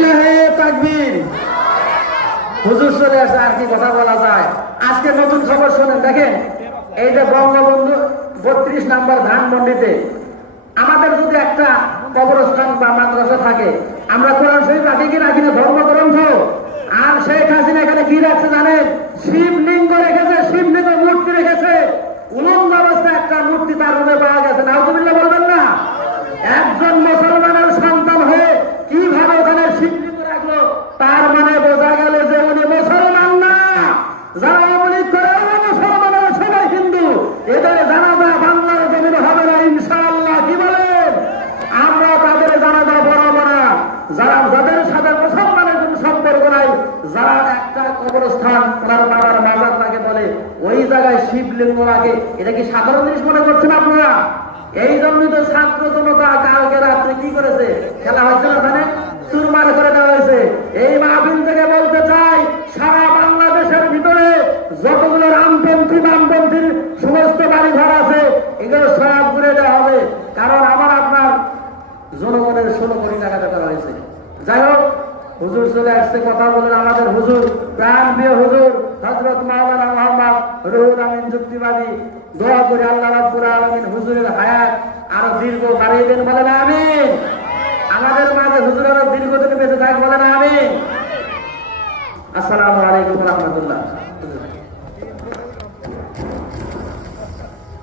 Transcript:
লিল্লাহে তাকবীর। হুজুর চলে আসে, আর কি কথা বলা যায়। আজকে নতুন খবর শোনেন, দেখেন এই যে বঙ্গবন্ধু 32 নম্বর ধানমন্ডিতে আমাদের যদি একটা কবরস্থান বা মাদ্রাসা থাকে, আমরা কোরআন শরীফ রাখি কি রাখি না, ধর্মগ্রন্থ। আর শেখ হাসিনা এখানে কি রাখছে জানেন? শিবলিঙ্গ রেখেছে, শিবলিঙ্গ মূর্তি রেখেছে। উলঙ্গ অবস্থায় একটা মূর্তি তার রুমে পাওয়া গেছে। নাউজুবিল্লাহ বলবেন না? একজন মুসলমানের সন্তান হয়ে কিভাবে ওখানে শিবলিঙ্গ রাখলো? তার মানে বোঝা গেল যে উনি মুসলমান না। যারা অবলিক করে ওরা মুসলমানের সবাই হিন্দু। এদের জানাজা বাংলার জমিনে হবে না ইনশাআল্লাহ। কি বলেন? আমরা তাদের জানাজা পড়াবো না। যাদের সাথে মুসলমানের কোন সম্পর্ক নাই, যারা একটা কবরস্থান তার বাবার মাজার লাগে বলে ওই জায়গায় শিবলিঙ্গ লাগে, এটা কি সাধারণ জিনিস মনে করছেন আপনারা? এই জন্যই তো ছাত্র জনতা কালকে রাত্রে কি করেছে, খেলা হচ্ছে না, ওখানে চুরমার করে দেওয়া হয়েছে। এই মাহফিল থেকে বলতে চাই, সারা বাংলাদেশের ভিতরে যতগুলো রামপন্থী বামপন্থীর সমস্ত বাড়ি ঘর আছে, এগুলো সব ঘুরে দেওয়া হবে। কারণ আমার আপনার জনগণের 16 কোটি টাকা দেওয়া হয়েছে। যাই হোক, হুজুর চলে আসছে, কথা বলেন। আমাদের হুজুর, প্রাণ প্রিয় হুজুর হযরত মাওলানা মুহাম্মদ রুহুল আমিন যুক্তিবাদী, দোয়া করে আল্লাহ রাব্বুল আলামিন হুজুরের হায়াত আরো দীর্ঘ বাড়িয়ে দেন, বলেন আমিন। আমাদের মাঝে হুজুর আরো দীর্ঘদিন বেঁচে থাক, বলেন আমিন। আসসালামু আলাইকুম ওয়া রাহমাতুল্লাহ।